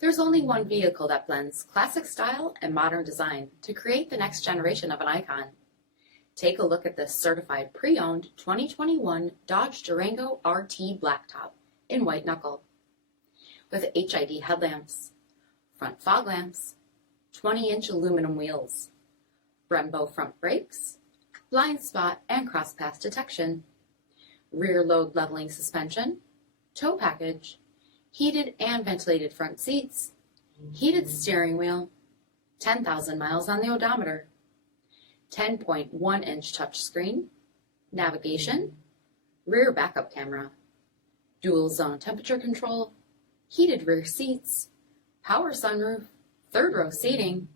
There's only one vehicle that blends classic style and modern design to create the next generation of an icon. Take a look at this certified pre-owned 2021 Dodge Durango RT Blacktop in white knuckle. With HID headlamps, front fog lamps, 20-inch aluminum wheels, Brembo front brakes, blind spot and crosspath detection, rear load leveling suspension, tow package, heated and ventilated front seats, heated steering wheel, 10,000 miles on the odometer, 10.1-inch touchscreen, navigation, rear backup camera, dual zone temperature control, heated rear seats, power sunroof, third row seating,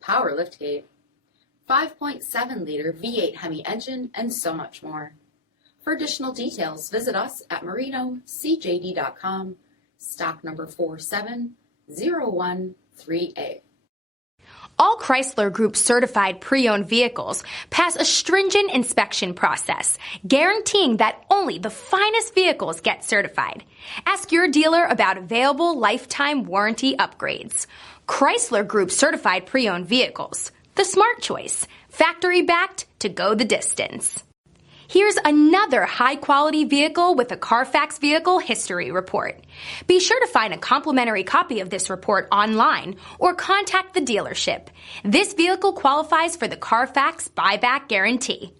power liftgate, 5.7-liter V8 Hemi engine, and so much more. For additional details, visit us at marinocjd.com, stock number 47013A. All Chrysler Group certified pre-owned vehicles pass a stringent inspection process, guaranteeing that only the finest vehicles get certified. Ask your dealer about available lifetime warranty upgrades. Chrysler Group certified pre-owned vehicles, the smart choice, factory backed to go the distance. Here's another high-quality vehicle with a CARFAX vehicle history report. Be sure to find a complimentary copy of this report online or contact the dealership. This vehicle qualifies for the CARFAX buyback guarantee.